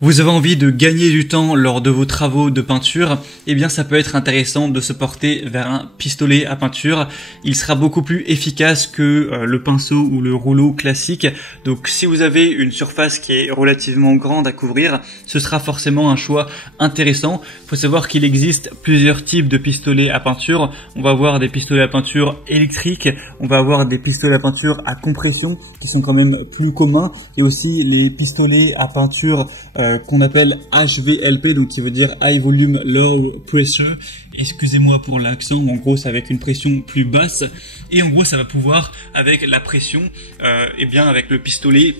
Vous avez envie de gagner du temps lors de vos travaux de peinture, eh bien ça peut être intéressant de se porter vers un pistolet à peinture. Il sera beaucoup plus efficace que le pinceau ou le rouleau classique. Donc si vous avez une surface qui est relativement grande à couvrir, ce sera forcément un choix intéressant. Il faut savoir qu'il existe plusieurs types de pistolets à peinture. On va avoir des pistolets à peinture électriques, on va avoir des pistolets à peinture à compression qui sont quand même plus communs, et aussi les pistolets à peinture qu'on appelle HVLP, donc qui veut dire High Volume Low Pressure. Excusez-moi pour l'accent, en gros c'est avec une pression plus basse, et en gros ça va pouvoir, avec la pression, et bien avec le pistolet,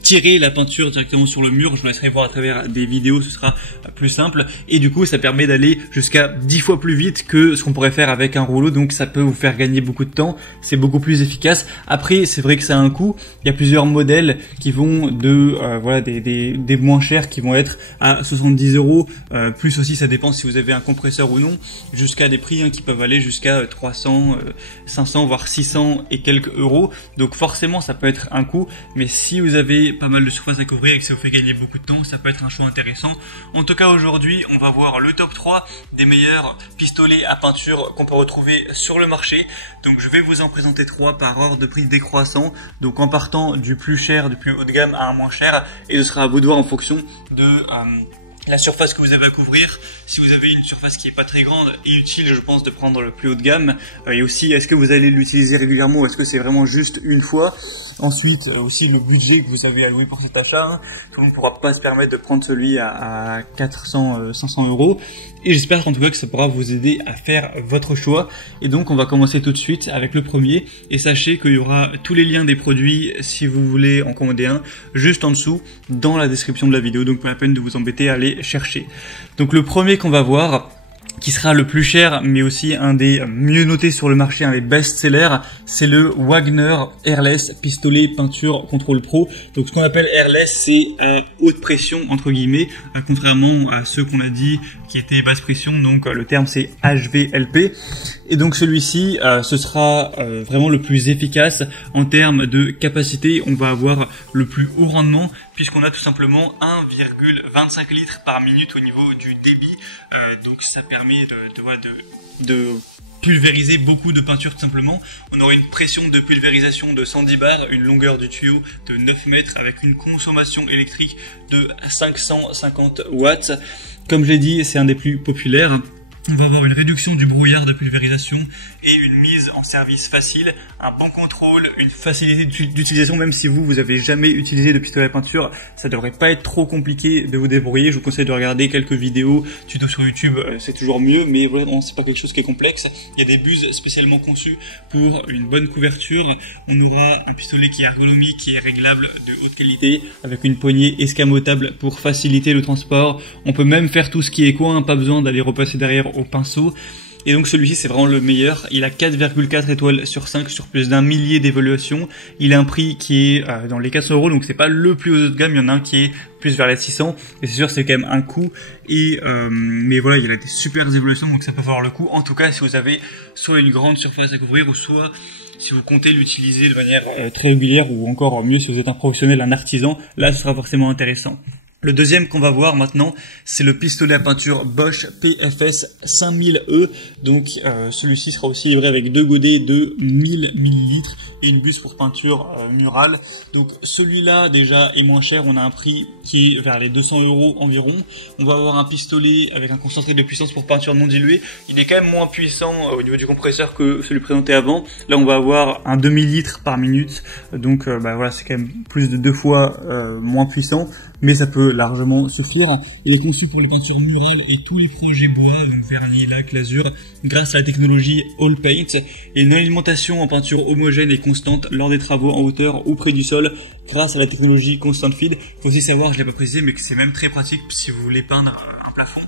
tirer la peinture directement sur le mur. Je vous laisserai voir à travers des vidéos, ce sera plus simple, et du coup ça permet d'aller jusqu'à 10 fois plus vite que ce qu'on pourrait faire avec un rouleau, donc ça peut vous faire gagner beaucoup de temps, c'est beaucoup plus efficace. Après c'est vrai que ça a un coût, il y a plusieurs modèles qui vont de voilà des moins chers qui vont être à 70 €, plus aussi ça dépend si vous avez un compresseur ou non, jusqu'à des prix qui peuvent aller jusqu'à 300, 500 voire 600 et quelques euros. Donc forcément ça peut être un coût, mais si vous avez pas mal de surface à couvrir et que ça vous fait gagner beaucoup de temps, ça peut être un choix intéressant. En tout cas aujourd'hui on va voir le top 3 des meilleurs pistolets à peinture qu'on peut retrouver sur le marché. Donc je vais vous en présenter 3 par ordre de prix décroissant, donc en partant du plus cher, du plus haut de gamme à un moins cher, et ce sera à vous de voir en fonction de la surface que vous avez à couvrir. Si vous avez une surface qui est pas très grande, inutile je pense de prendre le plus haut de gamme, et aussi est-ce que vous allez l'utiliser régulièrement ou est-ce que c'est vraiment juste une fois. Ensuite aussi le budget que vous avez alloué pour cet achat, tout le monde ne pourra pas se permettre de prendre celui à 400, 500 €, et j'espère en tout cas que ça pourra vous aider à faire votre choix. Et donc on va commencer tout de suite avec le premier, et sachez qu'il y aura tous les liens des produits si vous voulez en commander un juste en dessous dans la description de la vidéo, donc pas la peine de vous embêter à aller chercher. Donc le premier qu'on va voir, qui sera le plus cher mais aussi un des mieux notés sur le marché, un des best-sellers, c'est le Wagner Airless pistolet peinture contrôle pro. Donc ce qu'on appelle Airless, c'est haute pression entre guillemets, contrairement à ceux qu'on a dit qui étaient basse pression, donc le terme c'est HVLP. Et donc celui-ci, ce sera vraiment le plus efficace en termes de capacité. On va avoir le plus haut rendement puisqu'on a tout simplement 1,25 litres par minute au niveau du débit. Donc ça permet de pulvériser beaucoup de peinture tout simplement. On aura une pression de pulvérisation de 110 bars, une longueur du tuyau de 9 mètres avec une consommation électrique de 550 watts. Comme je l'ai dit, c'est un des plus populaires. On va avoir une réduction du brouillard de pulvérisation et une mise en service facile, un bon contrôle, une facilité d'utilisation. Même si vous avez jamais utilisé de pistolet à peinture, ça devrait pas être trop compliqué de vous débrouiller. Je vous conseille de regarder quelques vidéos, tutos sur YouTube, c'est toujours mieux, mais voilà, non, c'est pas quelque chose qui est complexe. Il y a des buses spécialement conçues pour une bonne couverture. On aura un pistolet qui est ergonomique, qui est réglable de haute qualité, avec une poignée escamotable pour faciliter le transport. On peut même faire tout ce qui est coin, pas besoin d'aller repasser derrière au pinceau. Et donc celui-ci c'est vraiment le meilleur. Il a 4,4 étoiles sur 5 sur plus d'un millier d'évaluations. Il a un prix qui est dans les 400 €, donc c'est pas le plus haut de gamme. Il y en a un qui est plus vers les 600, et c'est sûr c'est quand même un coût. Et mais voilà, il a des super évaluations, donc ça peut valoir le coup. En tout cas si vous avez soit une grande surface à couvrir, ou soit si vous comptez l'utiliser de manière très régulière, ou encore mieux si vous êtes un professionnel, un artisan, là ce sera forcément intéressant. Le deuxième qu'on va voir maintenant, c'est le pistolet à peinture Bosch PFS 5000E. Donc celui-ci sera aussi livré avec deux godets de 1000 ml et une buse pour peinture murale. Donc celui-là déjà est moins cher, on a un prix qui est vers les 200 € environ. On va avoir un pistolet avec un concentré de puissance pour peinture non diluée. Il est quand même moins puissant au niveau du compresseur que celui présenté avant. Là on va avoir un demi-litre par minute, donc voilà, c'est quand même plus de 2 fois moins puissant, mais ça peut largement suffire. Il est conçu pour les peintures murales et tous les projets bois, donc vernis, lac, lasure, grâce à la technologie All Paint, et une alimentation en peinture homogène et constante lors des travaux en hauteur ou près du sol grâce à la technologie Constant Feed. Il faut aussi savoir, je l'ai pas précisé, mais que c'est même très pratique si vous voulez peindre un plafond.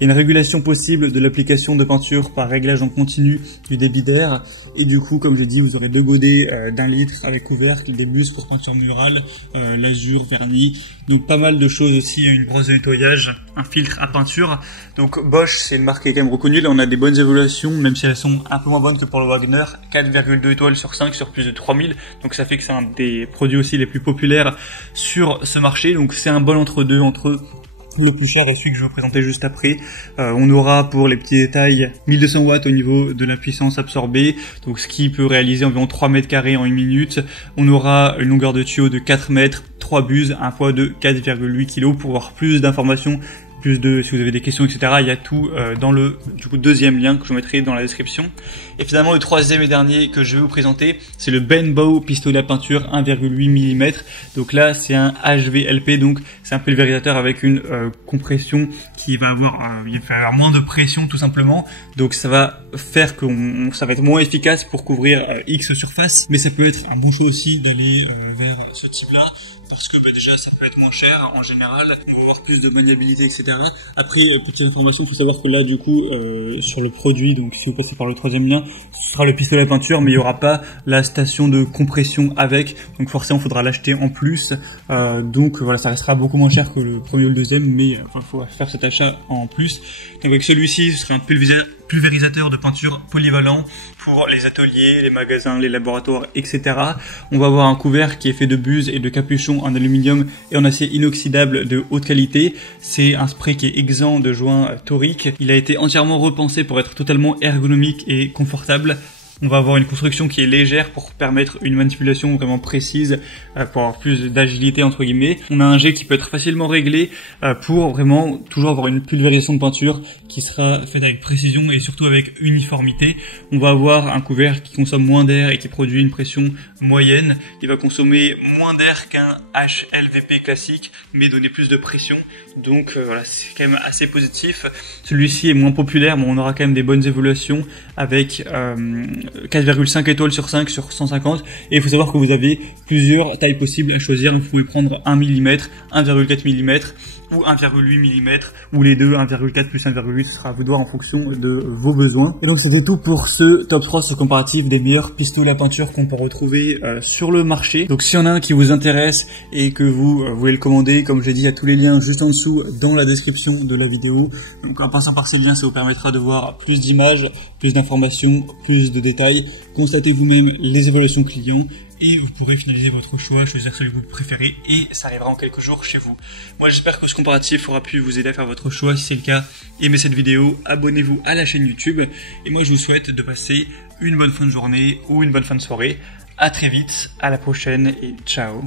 Il y a une régulation possible de l'application de peinture par réglage en continu du débit d'air. Et du coup, comme j'ai dit, vous aurez deux godets d'1 litre avec couvercle, des buses pour peinture murale, lasure, vernis. Donc pas mal de choses aussi, une brosse de nettoyage, un filtre à peinture. Donc Bosch, c'est une marque qui est quand même reconnue. Là, on a des bonnes évaluations, même si elles sont un peu moins bonnes que pour le Wagner. 4,2 étoiles sur 5 sur plus de 3000. Donc ça fait que c'est un des produits aussi les plus populaires sur ce marché. Donc c'est un bon entre-deux entre Le plus cher est celui que je vais vous présenter juste après. On aura pour les petits détails 1200 watts au niveau de la puissance absorbée, donc ce qui peut réaliser environ 3 mètres carrés en 1 minute. On aura une longueur de tuyau de 4 mètres, 3 buses, un poids de 4,8 kg. Pour avoir plus d'informations, si vous avez des questions, etc., il y a tout dans le deuxième lien que je vous mettrai dans la description. Et finalement, le troisième et dernier que je vais vous présenter, c'est le Benbow pistolet à peinture 1,8 mm. Donc là, c'est un HVLP, donc c'est un pulvérisateur avec une compression qui va avoir, il va avoir moins de pression tout simplement. Donc ça va faire que ça va être moins efficace pour couvrir X surface, mais ça peut être un bon choix aussi d'aller vers ce type-là. Parce que déjà ça peut être moins cher en général, on va avoir plus de maniabilité, etc. Après, petite information, il faut savoir que là du coup sur le produit, donc si vous passez par le troisième lien, ce sera le pistolet à peinture, mais il n'y aura pas la station de compression avec, donc forcément il faudra l'acheter en plus. Donc voilà, ça restera beaucoup moins cher que le premier ou le deuxième, mais il faut faire cet achat en plus. Donc avec celui-ci, ce sera un pulvérisateur de peinture polyvalent pour les ateliers, les magasins, les laboratoires, etc. On va avoir un couvert qui est fait de buses et de capuchons en aluminium et en acier inoxydable de haute qualité. C'est un spray qui est exempt de joints toriques. Il a été entièrement repensé pour être totalement ergonomique et confortable. On va avoir une construction qui est légère pour permettre une manipulation vraiment précise, pour avoir plus d'agilité entre guillemets. On a un jet qui peut être facilement réglé pour vraiment toujours avoir une pulvérisation de peinture qui sera faite avec précision et surtout avec uniformité. On va avoir un couvert qui consomme moins d'air et qui produit une pression moyenne. Il va consommer moins d'air qu'un HLVP classique mais donner plus de pression. Donc voilà, c'est quand même assez positif. Celui-ci est moins populaire mais on aura quand même des bonnes évaluations avec 4,5 étoiles sur 5 sur 150, et il faut savoir que vous avez plusieurs tailles possibles à choisir. Vous pouvez prendre 1 mm, 1,4 mm ou 1,8 mm, ou les deux, 1,4 plus 1,8, ce sera à vous de voir en fonction de vos besoins. Et donc c'était tout pour ce top 3 sur comparatif des meilleurs pistolets à peinture qu'on peut retrouver sur le marché. Donc s'il y en a un qui vous intéresse et que vous voulez le commander, comme j'ai dit, il y a tous les liens juste en dessous dans la description de la vidéo. Donc en passant par ces liens, ça vous permettra de voir plus d'images, plus d'informations, plus de détails, constatez vous-même les évaluations clients et vous pourrez finaliser votre choix, choisir celui que vous préférez et ça arrivera en quelques jours chez vous. Moi j'espère que ce comparatif aura pu vous aider à faire votre choix. Si c'est le cas, aimez cette vidéo, abonnez-vous à la chaîne YouTube et moi je vous souhaite de passer une bonne fin de journée ou une bonne fin de soirée. À très vite, à la prochaine et ciao.